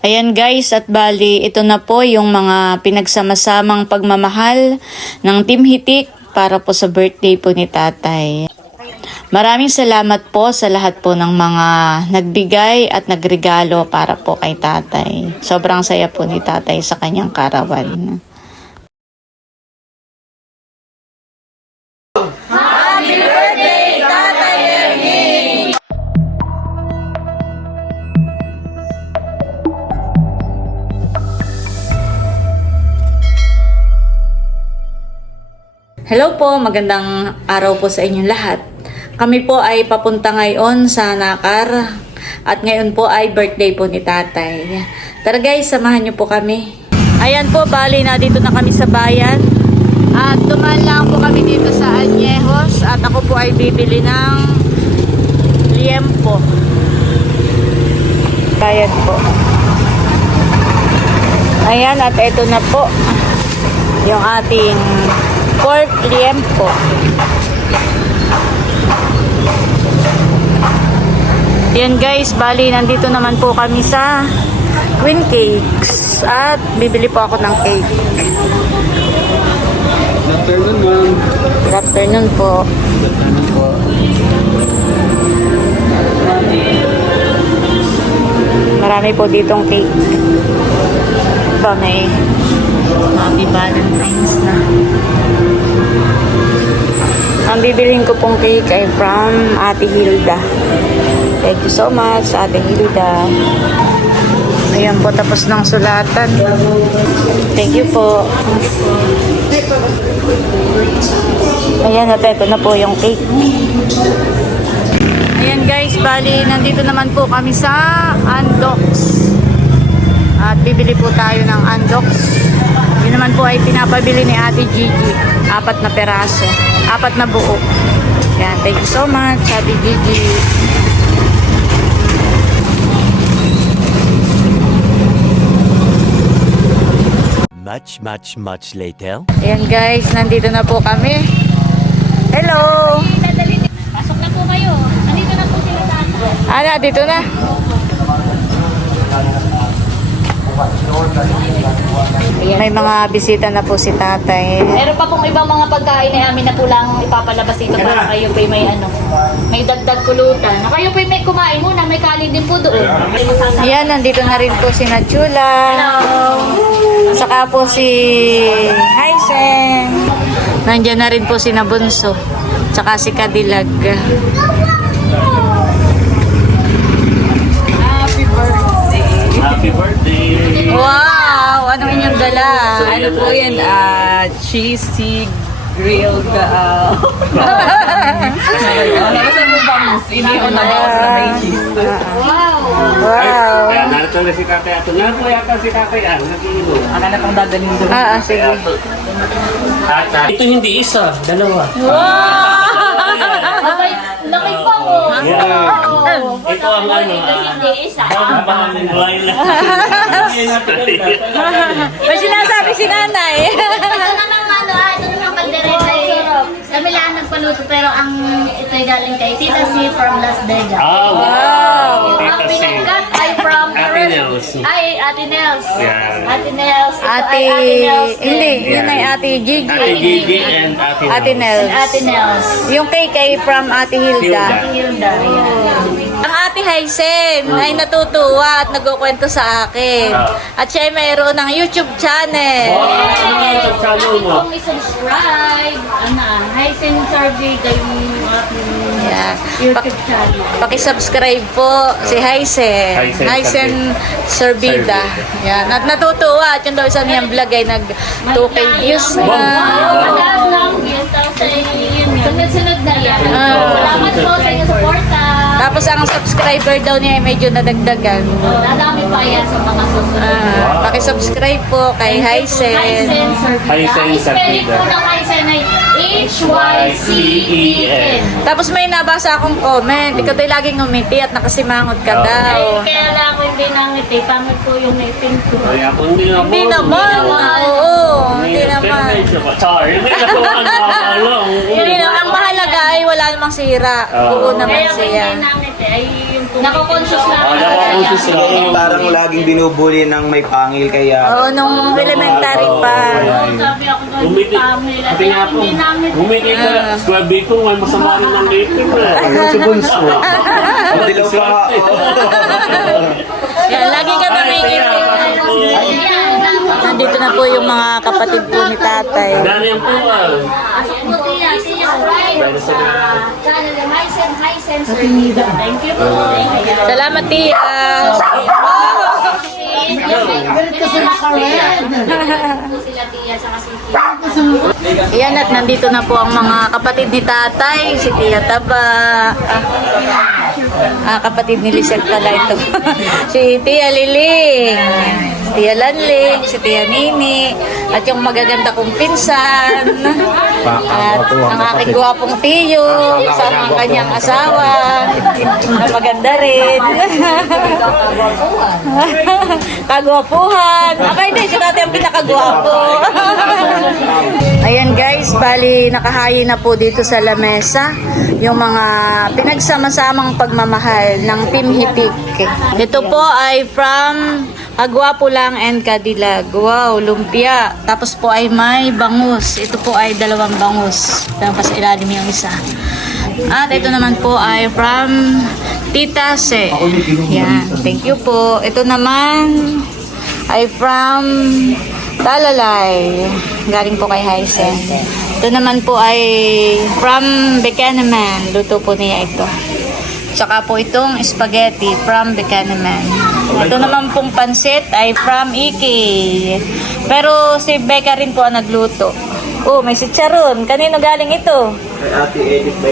Ayan guys, at bali, ito na po yung mga pinagsamasamang pagmamahal ng Team Hitik para po sa birthday po ni tatay. Maraming salamat po sa lahat po ng mga nagbigay at nagregalo para po kay tatay. Sobrang saya po ni tatay sa kanyang karawan. Hello po, magandang araw po sa inyong lahat. Kami po ay papunta ngayon sa Nakar at ngayon po ay birthday po ni tatay. Tara guys, samahan niyo po kami. Ayan po, bali na dito na kami sa bayan. At dumaan lang po kami dito sa Añejos at ako po ay bibili ng liempo. Bayan po. Ayan, at ito na po yung ating pork liempo. Yan guys, bali nandito naman po kami sa Queen Cakes at bibili po ako ng cake. Good afternoon, ma'am. Good afternoon po. Good afternoon po. Marami po ditong cake. Ba, may Happy Valentine's na. Ang bibilhin ko pong cake ay from Ate Hilda. Thank you so much, Ate Hilda. Ayan po, tapos ng sulatan. Thank you po. Ayan, at ito na po yung cake. Ayan guys, bali nandito naman po kami sa Andox. At bibili po tayo ng Andox. Yun naman po ay pinapabili ni Ate Gigi. Apat na peraso. Apat na buo. Yan, thank you so much, Ate Gigi. Much, much, much later. Ayan guys, nandito na po kami. Hello! Pasok na po kayo. Nandito na po sila tatay. Ana, dito na. May mga bisita na po si tatay. Meron pa pong ibang mga pagkain na amin na po lang ipapalabas dito para kayo po may ano, may dagdag pulutan. Na kayo po may kumain muna, may kanin din po doon. Ayan, nandito na rin po si Nachula. Saka po si Hysen. Nandiyan na rin po si Nabunso. Saka si Kadilag. Happy birthday! Wow! Anong inyong dala? Ano po yan? Ah, cheesy grilled uh, Nasa mo bangus? Iniyon na bangus na may cheese. Wow! Kaya narito na si Kakay Ato. Nga po yata si Kakay Ato. Nag-iinom. Ang anak ang dadalhin doon. Ah, ah, sige. At, ah, ito hindi isa, dalawa. Abay, laki pa mo. Yeah. Ito ang ano, Ito hindi isa. ang pangalan ng Laila. May sinasabi si nanay. Ito na ng ano, ah, ito naman kaldereta eh. Kami lang nagpaluto pero ang ito ay galing kay Tita C from Las Vegas. Ah, wow! Ang pinagkat ay from Ate Nels. Ay, Ate Nels. Yeah. Ate Nels. Ito Ate, ay Ate Nels. din. hindi, yun ay Ate Gigi. Ate Gigi and Ate Ate Nels. Nels. Ate Nels. Yung cake ay from Ate Hilda. Hilda. Hilda. Ayan. Ang Ate Hysen ay natutuwa at nagkukwento sa akin. At siya ay mayroon ng YouTube channel. Wow! Ano nga yung channel mo? Kung i-subscribe, ano, Hysen Survey kayong aking Yeah. YouTube channel. Paki-subscribe po si Hysen. Hysen Hysen Sorbida. Yan. At natutuwa at yung daw isang niyang vlog ay nag 2K views Wow! na. Mataas lang views. Tapos ay, yun. Sunod-sunod na yan. Ah. Salamat po sa inyong suporta. Tapos ang subscriber daw niya ay medyo nadagdagan. Dadami pa yan sa mga susunod. Ah, paki-subscribe po kay Hysen. Hysen Survey. Hysen Ang spelling po ng Hysen ay H-Y-C-E-N. Tapos may nabasa akong comment, ikaw tayo laging ngumiti at nakasimangot ka daw. Ay, kaya lang ako hindi nangiti. Pangit po yung ngipin ko. Ay, ako hindi naman. Hindi naman, oo, hindi naman. Char, hindi naman ang mamalong. Hindi naman, ang wala namang sira. Oo. Buo naman Kaya siya. hindi namin eh, ay yung Nakakonsus lang. Oh, nakakonsus lang. Eh, parang laging binubuli ng may pangil kaya Oo, nung elementary pa. Sabi ako doon, Bumiti. Sabi nga po, Hindi namin. bumiti ka. Square bacon, may masama rin ng bacon. si Bunso. Dilaw pa nga. Yan, lagi ka namingit. Nandito na po yung mga kapatid po ni tatay. Dami ang po ah. Thank you po. Salamat, Tia. sa kasi Ayan at nandito na po ang mga kapatid ni tatay. Si Tia Taba. Ah, kapatid ni Lisette pala ito. si Tia Liling. Tia Lanling. Si Tia Nini. At yung magaganda kong pinsan. At ang aking guwapong tiyo. Sa ang kanyang asawa. Na maganda rin. Kagwapuhan. Aba hindi, si tatay ang pinakagwapo. Ayan guys, bali nakahayi na po dito sa lamesa yung mga pinagsama-samang pagmamahal ng Team Hitik. Ito po ay from Agwapo lang and Kadilag. Wow, lumpia. Tapos po ay may bangus. Ito po ay dalawang bangus. Tapos ilalim yung isa. At ito naman po ay from Tita Se. Yan, thank you po. Ito naman ay from Talalay. Galing po kay Hysen. Ito naman po ay from Buchanan. Luto po niya ito. Tsaka po itong spaghetti from Buchanan. Ito naman pong pansit ay from Iki. Pero si Becca rin po ang nagluto. Oh, may chicharon. Kanino galing ito? Kay Ate Edith ba?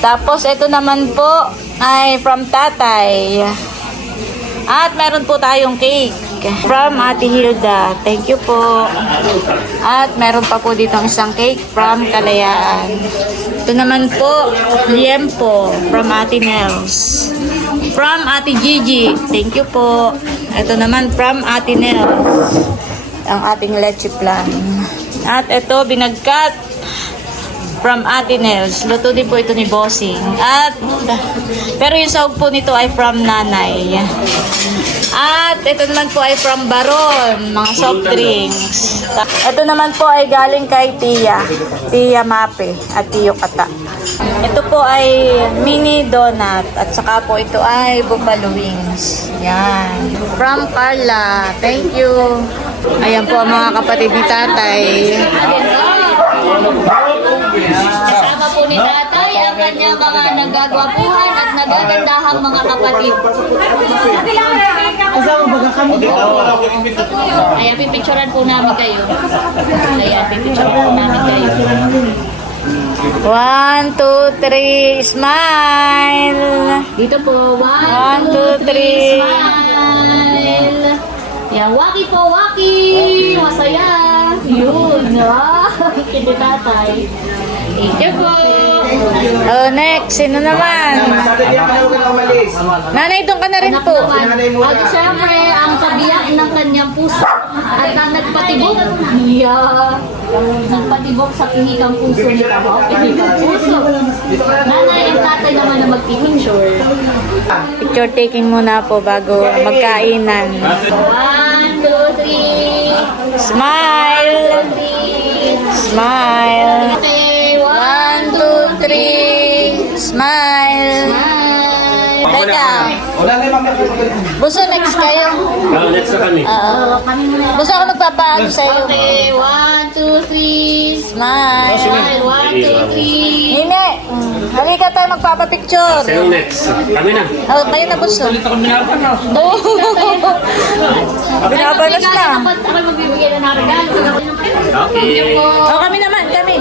Tapos ito naman po ay from tatay. At meron po tayong cake from Ate Hilda. Thank you po. At meron pa po dito isang cake from Kalayaan. Ito naman po, liempo from Ate Nels. From Ate Gigi. Thank you po. Ito naman from Ate Nels. Ang ating leche plan. At ito, binagkat from Ate Nels. Luto din po ito ni Bossing. At, pero yung sahog po nito ay from Nanay. At ito naman po ay from Baron, mga soft drinks. Ito naman po ay galing kay Tia. Tia Mape at Tiyo Kata. Ito po ay mini donut at saka po ito ay buffalo wings. Yan. From Carla. Thank you. Ayan po ang mga kapatid ni tatay. Kasama po ni tatay ang kanyang mga nagagwapuhan at nagagandahang mga kapatid. Ayan, pipicturean po namin kayo. Ayan, pipicturean po namin kayo. One, two, three, smile! Dito po, one, One, two, three. smile. Yan, waki po, waki. Masaya. Yun, ah. Kindi tatay. Thank you po. Oh, next. Sino naman? Nanay, doon ka na rin po. At syempre, ang kabiyak ng kanyang puso at ang nagpatibok. Yeah. Nagpatibok sa pihikang puso ni Kamo. Pihikang puso. Nanay ang tatay naman na magpipicture. Picture taking muna po bago magkainan. One, two, three. Smile! Three. Smile! Okay, one, two, three, smile! Hi. Teka, Wala na yung buso next kayo. Kaya next na kami. Oo. Buso ako magpapaano sa'yo. Okay, one, two, three. Smile! Smile, one, two, three. Nine, halika tayo magpapapicture. Sino next? Kami na. Oh, kayo na buso. Oo. Binabalas na. Dapat ako magbibigay na regalo. Okay. Oh, kami naman, kami.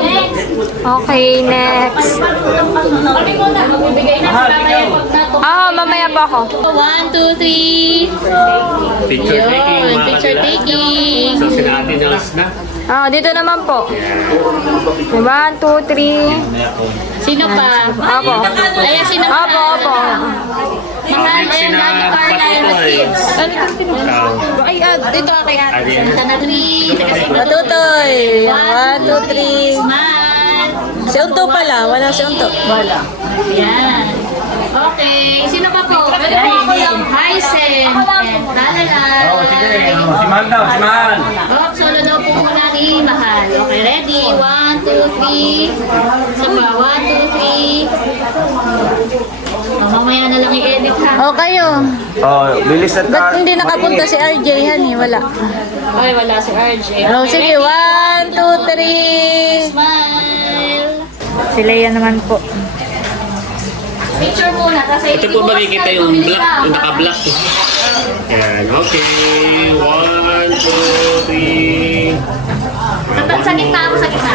Okay, next. Kami muna, magbibigay na para yung pag nato. Ah, mamaya pa ako. One, two, three. Picture taking. Yun, picture taking. So, sinati na last na. Ah, dito naman po. One, two, three. Sino pa? Ako. Ayan, sino pa? Opo, opo. Mahal, ayan, the Patutoy. kids. Ay, ah, dito kay ate. Three. Matutoy. One, two, three. Smile. Si Unto pala, wala si Unto. Wala. Yan. Okay. Sino pa po? Pwede po ako lang. Hysen. And Talalay. Si Mahal daw, si Mahal. Okay, ready? One, two, three. Isa pa. One, two, three. Oh, mamaya na lang i-edit ha. O kayo, Oh, bilis at ba't hindi nakapunta si RJ, honey? Wala. Ay, wala si RJ. O, sige, one, two, three. Smile. Si Leia naman po. Picture muna kasi Ito po makikita yung black, yung naka-black. Yan, okay. One, two, three. Sa, sa gitna ako, sa gitna.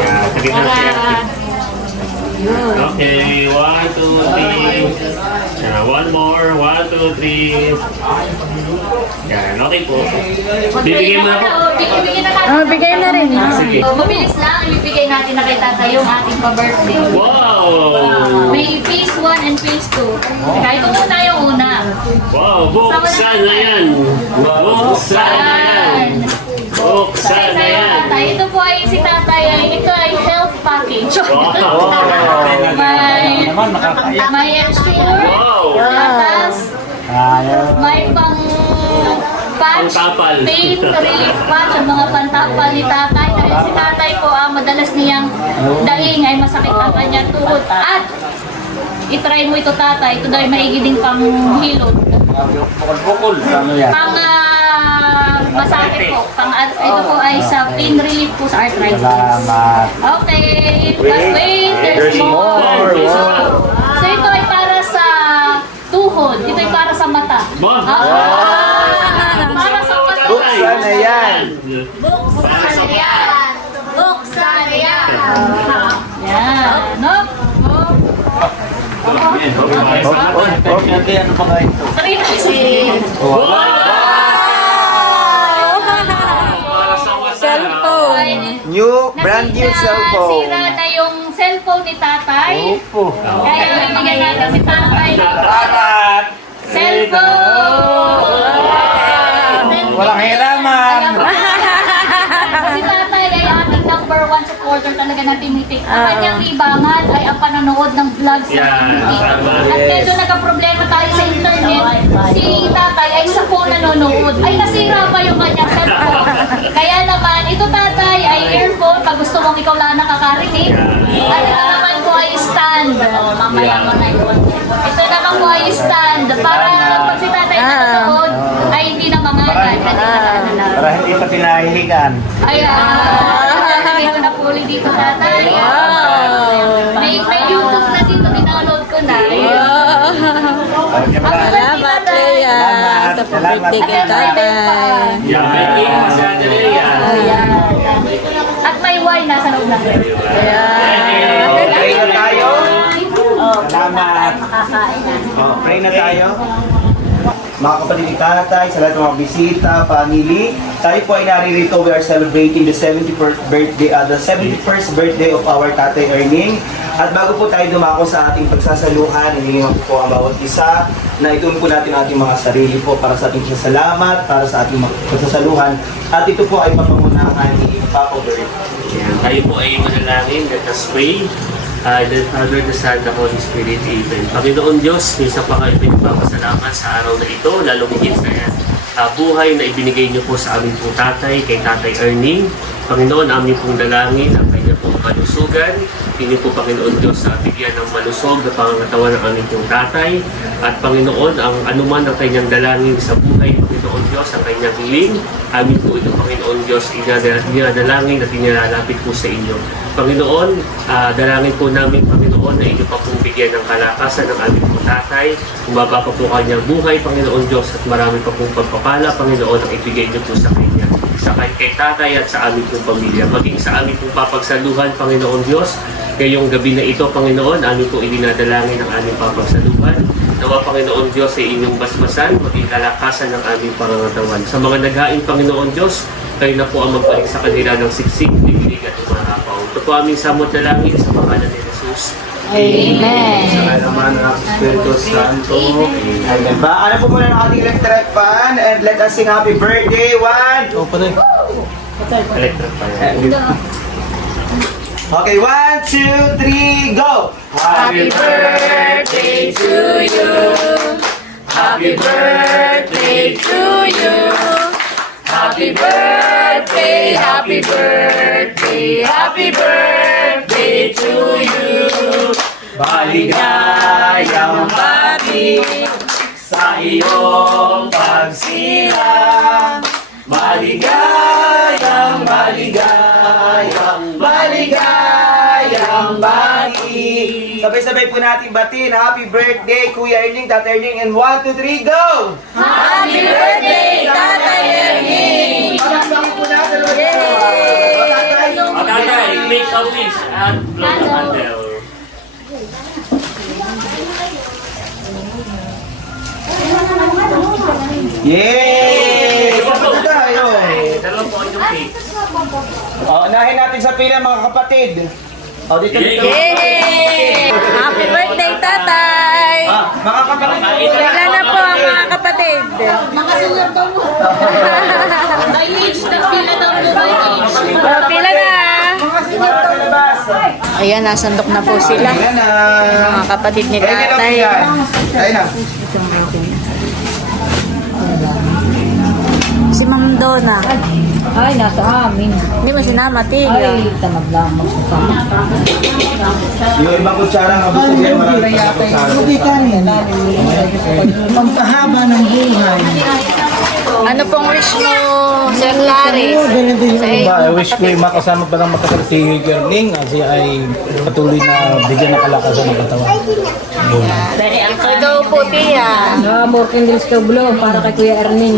Yan, sa gitna siya. Okay, one, two, three. Yan, one more. One, two, three. Yan, okay po. Bibigyan mo na po. Bibigyan na natin. Oh, bigay na rin. Sige. Oh, mabilis lang, ibibigay natin na kay tata yung ating pa-birthday. Wow! May phase 1 and phase 2. Kahit ito muna yung una. Wow, buksan na yan! Buksan na yan! Buksan na yan! Tatay, ito po ay si tatay ay ito package. Wow! may may ensure, Wow! gatas, may pang patch, Pantapal. pain relief patch, ang mga pantapal ni tatay. Dahil si tatay po, ah, madalas niyang daing ay masakit ang kanyang tuhod. At itry mo ito tatay, ito daw ay maigi din pang hilot. Bukol-bukol. Ano yan? Pang ah, masakit po. Pang, at ito po ay sa pain relief po sa arthritis. Salamat. Okay, but wait, there's more. So ito ay para sa tuhod. Ito ay para sa mata. Wow! Ah, para sa mata. Buksan na yan. Buksan na yan. Buksan na yan. Yan. No? Oh, oh, oh. Ano ba nga ito? Three kasi. Cellphone. New, brand new cellphone. Sira na yung cellphone ni tatay. Opo. Kaya bibigyan natin si tatay. Salamat. Cellphone! Walang hiraman. Number one supporter talaga ng Timitik. Ang kanyang libangan ay ang panonood ng vlogs ng Yan, Timitik. tama. At medyo nagka-problema tayo sa internet. Si tatay ay sa phone nanonood. Ay nasira pa yung kanyang cellphone. Kaya naman, ito tatay ay earphone pag gusto mong ikaw lang nakakarinig. At ito naman po ay stand. Mamaya mo na yun. Ito naman po ay stand. Para pag si tatay nanonood, ay hindi na mangalan. Hindi na naalala. Para hindi pa pinahihigan. Ayan. Dito na dito tatay. May, may YouTube na dito, dinownload ko na. Okay, Salamat, Leia. Salamat. Sa pa-birthday kay tatay. Ayan. At may wine nasa loob na. Oh, pray na tayo. Salamat. Oh, pray na tayo. Mga kapatid ni tatay, sa lahat ng mga bisita, family, tayo po ay naririto. We are celebrating the 71st birthday, uh, the 71st birthday of our tatay Erning. At bago po tayo dumako sa ating pagsasaluhan, hinihingan ko po ang bawat isa na ituon po natin ating mga sarili po para sa ating salamat, para sa ating pagsasaluhan. At ito po ay papangunahan ni Papa Bird. Tayo po ay manalangin. Let us pray. Uh, the Father, the Son, the Holy Spirit, Amen. Panginoon Diyos, minsan pa kayo pinagpapasalamat sa araw na ito, lalo higit sa uh, buhay na ibinigay niyo po sa aming pong tatay, kay Tatay Erning. Panginoon, aming pong dalangin ang kanya pong kalusugan. Hindi po, Panginoon Diyos, sa bigyan ng malusog na pangangatawan ng aming pong tatay. At Panginoon, ang anuman ang kanyang dalangin sa buhay, Panginoon Diyos, ang kanyang hiling, amin po ito, Panginoon Diyos, inadalangin at inilalapit po sa inyo. Panginoon, ah, dalangin po namin, Panginoon, na inyo pa pong bigyan ng kalakasan ng aming pong tatay. Umaba pa po kanyang buhay, Panginoon Diyos, at marami pa pong pagpapala, Panginoon, ang ibigay niyo po sa kanya. Sa kay, kay tatay at sa aming pong pamilya. Maging sa aming pong papagsaluhan, Panginoon Diyos, ngayong gabi na ito, Panginoon, amin po idinadalangin ang aming papagsaluhan. Nawa, Panginoon Diyos, ay inyong basbasan, maging kalakasan ng aming pangangatawan. Sa mga naghain, Panginoon Diyos, kayo na po ang magbalik sa kanila ng siksik, dikilig at umarapaw. Ito po aming samot na langit sa pangalan ni Jesus. Amen. Sa kalaman ng Espiritu Santo. Amen. Ba, ano po muna ng ating electric fan and let us sing happy birthday. One. Oh, Electric pa yan. Okay, one, two, three, go! Happy birthday to you! Happy birthday to you! Happy birthday, happy birthday, happy birthday to you! Maligayang bati sa iyong pagsilang Maligayang, Sabay-sabay po natin batin. Happy birthday, Kuya Erling, Tata Erling, and 1, 2, 3, go! Happy birthday, Tata Erling! Palakpakin po natin. Patatay. Tatay, make a wish at blow the candle. Yay! Sabay na tayo. Dalawa po yung cake. O, unahin natin sa pila mga kapatid. O, dito, dito. Yay! Happy birthday, tatay! Ah, po Ilan na po ang mga kapatid? By age, nagpila daw po by age. Oh, pila na! Ayan, nasandok na po sila. Mga kapatid ni tatay. ayan. Ayan na. Si Ma'am Donna. Ay, nasa amin. Hindi mo sinama, tiga. Ay, tamad lang magsasama. Yung ibang kutsara nga gusto niya marami pa kutsara. Pampahaba ng buhay. Ano pong wish mo, Sir Larry? Ba, I wish ko yung makasama pa ng matagal si Gerling kasi ay patuloy na bigyan ng kalakasan ng katawan. Ikaw po, Tia. Ah, more candles to blow para kay Kuya Erning.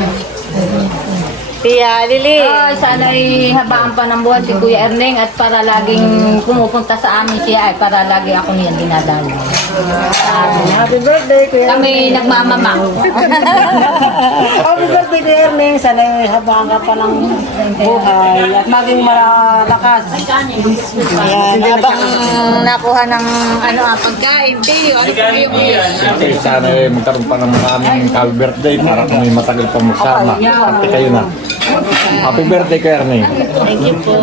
Tia Lili. Ay, sana ay habaan pa ng buhay si Kuya Erning at para laging pumupunta sa amin siya ay para lagi ako niyan dinadala. Happy birthday, Kuya Kami nagmamama. Happy birthday, Kuya Erling. Sana habang ka pa ng buhay at maging malakas. Ayan, habang nakuha ng ano ah, pagkain, Tio. Ano po yung wish? Sana eh, magkaroon pa ng maraming happy birthday para kung may matagal pa magsama. Pati kayo na. Happy birthday, Kuya Ernie. Thank you po.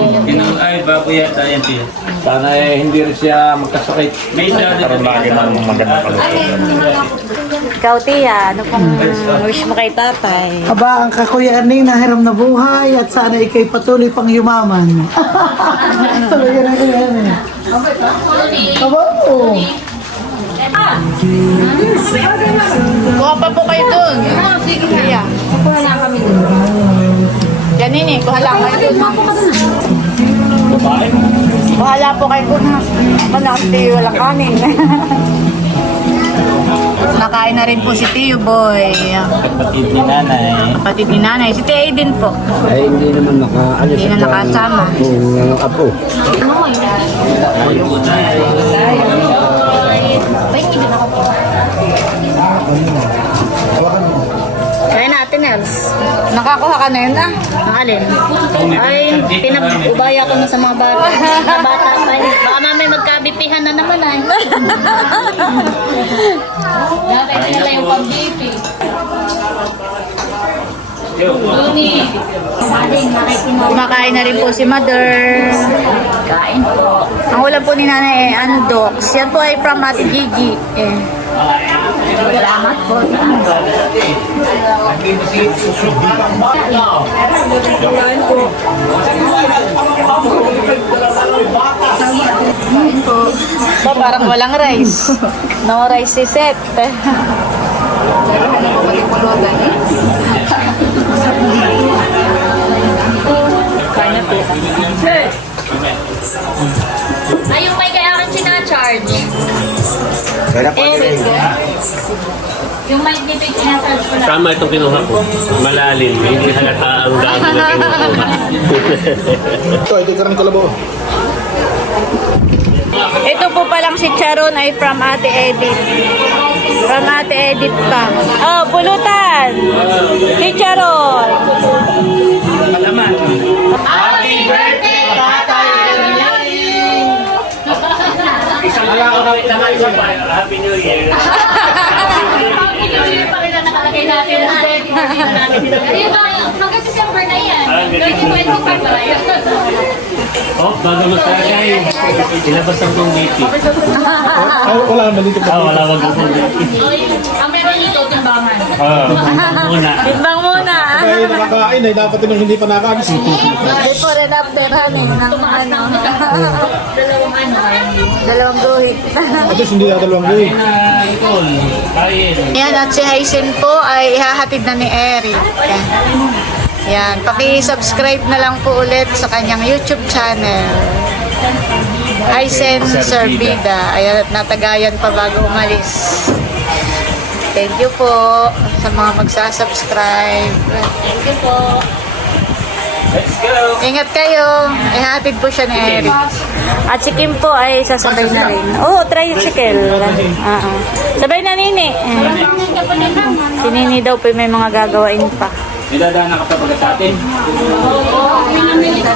Ay, bago yata yan, Tia. Sana eh, hindi rin siya magkasakit. May Magkaroon lagi ng magandang kalusugan. Ikaw, Tia, ano pong wish mo kay tatay? Aba, ang kakuya Erling nahiram na buhay at sana ikay patuloy pang yumaman. Talaga na Kuya Erling. Aba, oo. Kuha pa po kayo dun. Sige, Tia. Kuha na kami dun. Yan nini, kuha lang kayo dun. Bahala po kayo dun ha. Wala, Tio, walang kanin. Nakain na rin po si Tio Boy. Kapatid ni nanay. Kapatid ni nanay. Si Tia din po. Ay, hindi naman nakaalis. Hindi na nakasama. Kung apo. Kaya Nakakuha ka na yun ah. Nakalin. Ay, pinag-ubaya ko na sa mga bata. Mga bata pa yun. Baka mamay magkabipihan na naman ay. Dapat nila yung pag-bipi. Luni. Maling makikinig. Kumakain na rin po si Mother. Kain po. Ang ulam po ni Nanay ay Andox. Yan po ay from Ate Gigi. Eh. Salamat po sa ano. Ba, parang walang rice. No rice si Seth. Ay, yung may kaya akin sinacharge. Kaya po. Eric. Yung may bibig sinacharge ko lang. Tama itong kinuha ko. Malalim. Hindi halata ang dami na kinuha. Ito, hindi ka rin kalabo. Ito po palang si Charon ay from Ate Edith. From Ate Edith pa. Oh, pulutan! Si Charon! Happy birthday, Happy New Year. Happy New Year pa rin na nakalagay natin. Ayun ba, hanggang December na yan. Hanggang 2025 pa yan. Oh, bago magtagay. Ilabas ang kong BP. Ay, wala naman dito Ah, wala wag ang kong BP. Ang meron dito, timbangan. Ah, muna. Timbang Kaya nakakain ay dapat yung hindi pa nakakagis. Before and after, honey, ng ano, Dalawang ano. dalawang guhit. At least hindi. Ah, Nicole, kain. Yan, at si Hyacin po ay ihahatid na ni Eric. Yan. Paki-subscribe na lang po ulit sa kanyang YouTube channel. Hyacin Sorbida. Ayan, at natagayan pa bago umalis. Thank you po sa mga magsasubscribe. Thank you po. Let's go! Ingat kayo. Ihatid po siya ni Eric. At si Kim po ay sasabay na rin. Oo, oh, tricycle. Oo. Sabay na Nini. Si Nini daw po may mga gagawain pa. Nidadaan ka pa pag sa atin? Dito,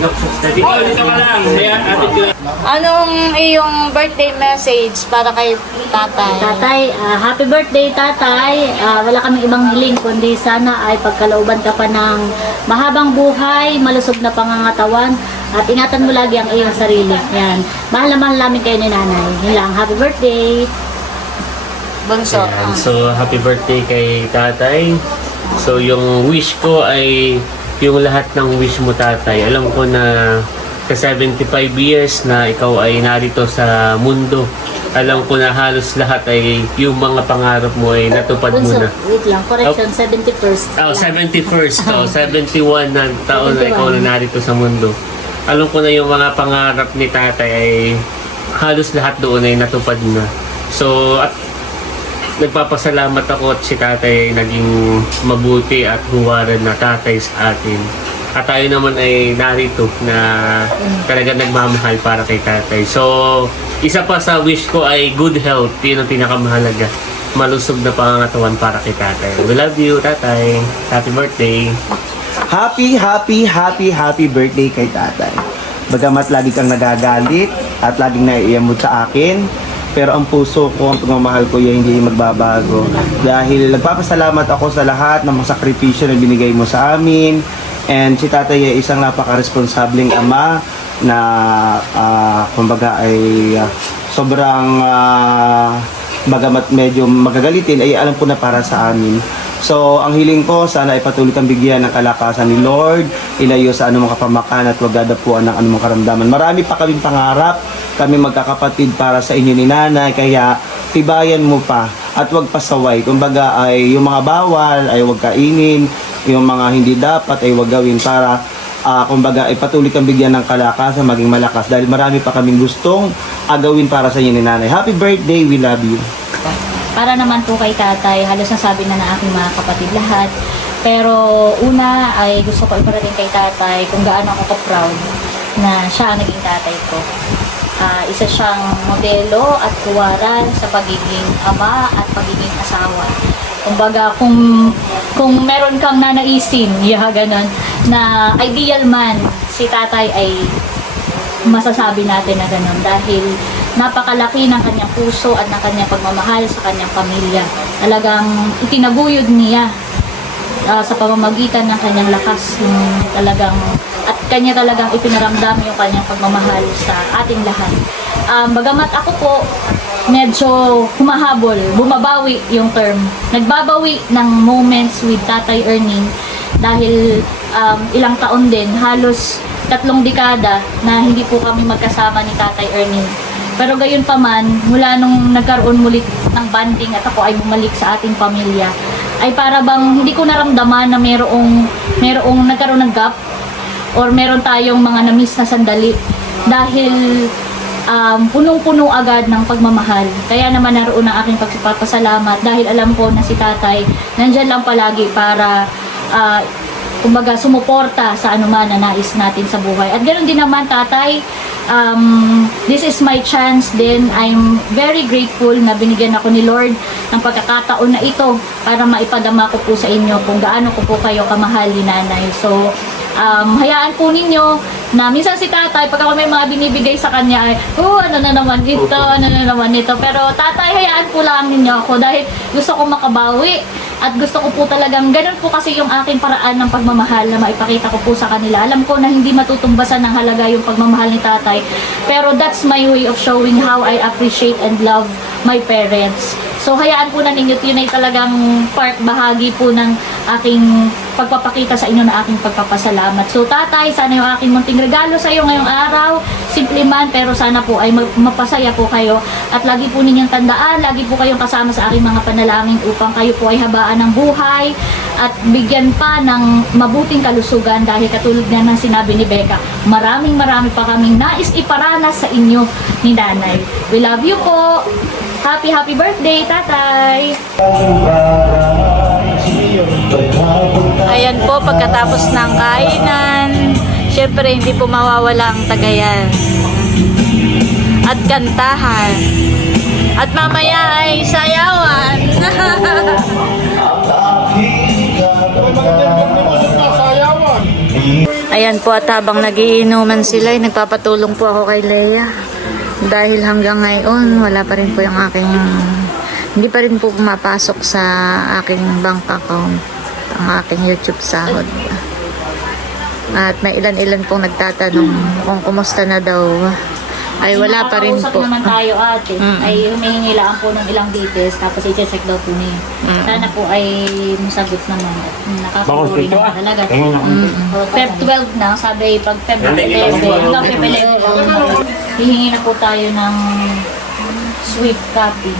dito ka lang. Ko Anong iyong birthday message para kay tatay? Tatay, ah, happy birthday tatay. Ah, wala kami ibang hiling kundi sana ay pagkalooban ka pa ng mahabang buhay, malusog na pangangatawan at ingatan mo lagi ang iyong sarili. Yan. Mahal na mahal namin kayo ni nanay. Yun lang. Happy birthday. Bunso. Ayan, So, happy birthday kay tatay. So, yung wish ko ay yung lahat ng wish mo tatay. Alam ko na sa 75 years na ikaw ay narito sa mundo. Alam ko na halos lahat ay yung mga pangarap mo ay natupad mo Bunso, na. wait lang. Correction, 71st. Oh, 71st. Oh, 71 na taon na ikaw na narito sa mundo. Alam ko na yung mga pangarap ni tatay ay halos lahat doon ay natupad na. So, at nagpapasalamat ako at si tatay ay naging mabuti at huwaran na tatay sa atin. At tayo naman ay narito na talaga nagmamahal para kay tatay. So, isa pa sa wish ko ay good health. Yun ang pinakamahalaga. Malusog na pangangatawan para kay tatay. We love you, tatay. Happy birthday. Happy, happy, happy, happy birthday kay tatay. Bagamat lagi kang nagagalit at laging naiiyamod sa akin, pero ang puso ko, ang pagmamahal ko, yan hindi magbabago. Dahil nagpapasalamat ako sa lahat ng mga sakripisyo na binigay mo sa amin. And si tatay ay isang napaka-responsableng ama na ah, kumbaga ay ah, sobrang ah, bagamat medyo magagalitin ay alam ko na para sa amin. So, ang hiling ko, sana ay patuloy kang bigyan ng kalakasan ni Lord, ilayo sa anumang kapamakan at wag dadapuan ng anumang karamdaman. Marami pa kaming pangarap, kami magkakapatid para sa inyo ni nanay, kaya tibayan mo pa at wag pasaway. Kumbaga ay yung mga bawal ay wag kainin, yung mga hindi dapat ay wag gawin para ah, kumbaga ay patuloy kang bigyan ng kalakasan, maging malakas dahil marami pa kaming gustong agawin para sa inyo ni nanay. Happy birthday, we love you. Para naman po kay tatay, halos nasabi na ng aking mga kapatid lahat. Pero una ay gusto ko iparating kay tatay kung gaano ako ka-proud na siya ang naging tatay ko. Ah, isa siyang modelo at kuwaran sa pagiging ama at pagiging asawa. Kumbaga, kung, kung meron kang nanaisin, yeah, ganun, na ideal man, si tatay ay masasabi natin na ganun dahil napakalaki ng kanyang puso at ng kanyang pagmamahal sa kanyang pamilya. Talagang itinaguyod niya ah, sa pamamagitan ng kanyang lakas yung talagang at kanya talagang ipinaramdam yung kanyang pagmamahal sa ating lahat. Um, bagamat ako po medyo humahabol, bumabawi yung term. Nagbabawi ng moments with Tatay Erning dahil um, ilang taon din, halos tatlong dekada na hindi po kami magkasama ni Tatay Erning. Pero gayon pa man, mula nung nagkaroon muli ng banding at ako ay bumalik sa ating pamilya, ay para bang hindi ko naramdaman na merong, merong nagkaroon ng gap or meron tayong mga na-miss na sandali dahil um, punong-puno agad ng pagmamahal. Kaya naman naroon ang aking pagpapasalamat dahil alam ko na si tatay nandyan lang palagi para ah, kumbaga sumuporta sa anuman na nais natin sa buhay. At ganoon din naman tatay, um, this is my chance din. I'm very grateful na binigyan ako ni Lord ng pagkakataon na ito para maipadama ko po sa inyo kung gaano ko po kayo kamahal ni nanay. So, um, hayaan po ninyo na minsan si tatay, pag ako may mga binibigay sa kanya ay, oh, ano na naman ito, ano na naman ito. Pero tatay, hayaan po lang ninyo ako dahil gusto ko makabawi At gusto ko po talagang, ganun po kasi yung aking paraan ng pagmamahal na maipakita ko po sa kanila. Alam ko na hindi matutumbasan ng halaga yung pagmamahal ni tatay. Pero that's my way of showing how I appreciate and love my parents. So hayaan po na ninyo, yun ay talagang part, bahagi po ng aking pagpapakita sa inyo na aking pagpapasalamat. So tatay, sana yung aking munting regalo sa iyo ngayong araw, simple man, pero sana po ay mapasaya po kayo. At lagi po ninyong tandaan, lagi po kayong kasama sa aking mga panalangin upang kayo po ay habaan ng buhay at bigyan pa ng mabuting kalusugan dahil katulad nga ng sinabi ni Becca, maraming marami pa kaming nais iparanas sa inyo ni Nanay. We love you po! Happy, happy birthday, tatay! Ayan po, pagkatapos ng kainan, syempre hindi po mawawala ang tagayan. At kantahan. At mamaya ay sayawan. Ayan po at habang nagiinuman sila, nagpapatulong po ako kay Leia. Dahil hanggang ngayon, wala pa rin po yung aking, hindi pa rin po pumapasok sa aking bank account ang aking YouTube sahod. At may ilan-ilan pong nagtatanong kung kumusta na daw. Ay wala pa rin po. naman tayo ate. Mm. Ay humihingi lang po ng ilang details tapos i-check daw po niya. Mm. Sana po ay masagot naman. Nakakasuri Bakit naman talaga. Tingnan ako. Mm. Feb 12 na, sabi pag Feb Hindi, 11, ilang hanggang Feb 11, hihingi na po tayo ng Swift copy.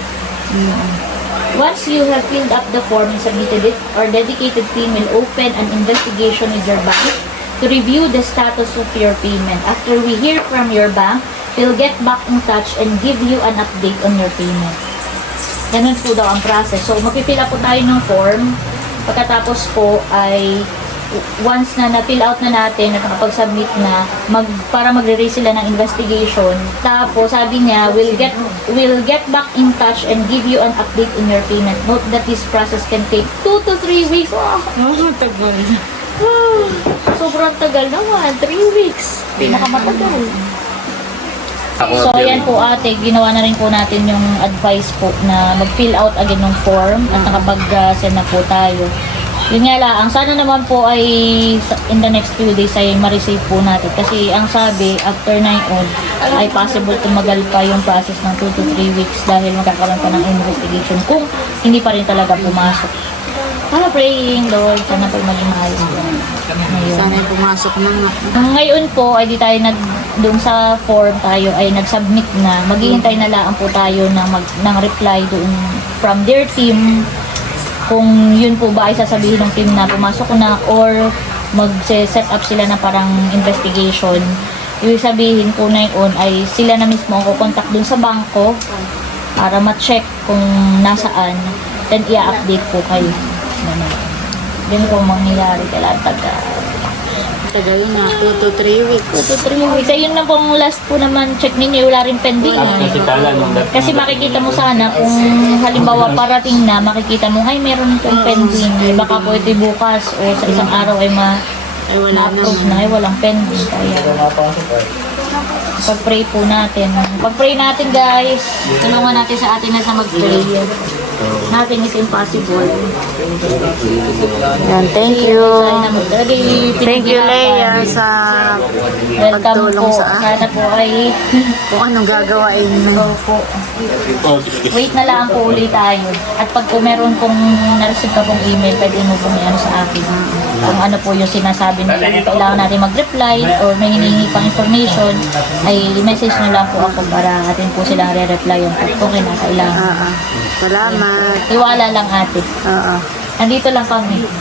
Once you have filled up the form and submitted it, our dedicated team will open an investigation with your bank to review the status of your payment. After we hear from your bank, we'll get back in touch and give you an update on your payment. Ganun po daw ang process. So, mag-fill up po tayo ng form. Pagkatapos po ay once na na-fill out na natin at nakapag-submit na mag, para magre-raise sila ng investigation. Tapos sabi niya, we'll get we'll get back in touch and give you an update in your payment. Note that this process can take 2 to 3 weeks. Wow, tagal. sobrang tagal naman. 3 weeks. Pinakamatagal. So, ayan po ate, ginawa na rin po natin yung advice po na mag-fill out again ng form at nakapag-send na po tayo. Yun nga lang, ang sana naman po ay in the next few days ay ma-receive po natin. Kasi ang sabi, after 9 on, ay possible tumagal pa yung process ng 2 to 3 weeks dahil magkakaroon pa ng investigation kung hindi pa rin talaga pumasok. Sana praying, Lord, sana po maging maayos po. Ngayon. Sana yung pumasok na nga. Ngayon po ay di tayo nag doon sa form tayo ay nag-submit na. Maghihintay na lang po tayo ng mag, ng reply doon from their team kung yun po ba ay sasabihin ng team na pumasok na or mag-set up sila na parang investigation. Ibig sabihin po na yun ay sila na mismo ang kukontak dun sa bangko para ma-check kung nasaan. Then i-update po kayo. Ganun. Po mangyayari kailangan taga Tagal na, 2 to 3 weeks. 2 to 3 weeks. Ayun na pong last po naman check ninyo, wala rin pending. Kasi nung Kasi makikita mo sana kung halimbawa parating na, makikita mo, ay meron kang pending. Eh, Baka po ito bukas o sa isang araw ay ma Ay wala na. na, ay walang pending. Kaya pag-pray po natin. Pag-pray natin guys, tulungan natin sa atin na sa mag-pray. Nothing is impossible. Yan, thank you. Thank you, Leia, sa Welcome pagtulong po. sa akin. Sana po ay kung anong gagawain Opo. Wait na lang po ulit tayo. At pag po meron pong na-receive ka pong email, pwede mo pong ano sa akin. Kung ano po yung sinasabi nila, kung kailangan natin mag-reply or may hinihingi pang information, ay message nyo lang po ako para atin po silang re-replyan po kung kinakailangan. Ah, ah. Salamat. Iwala lang ate. Oo. Nandito lang kami.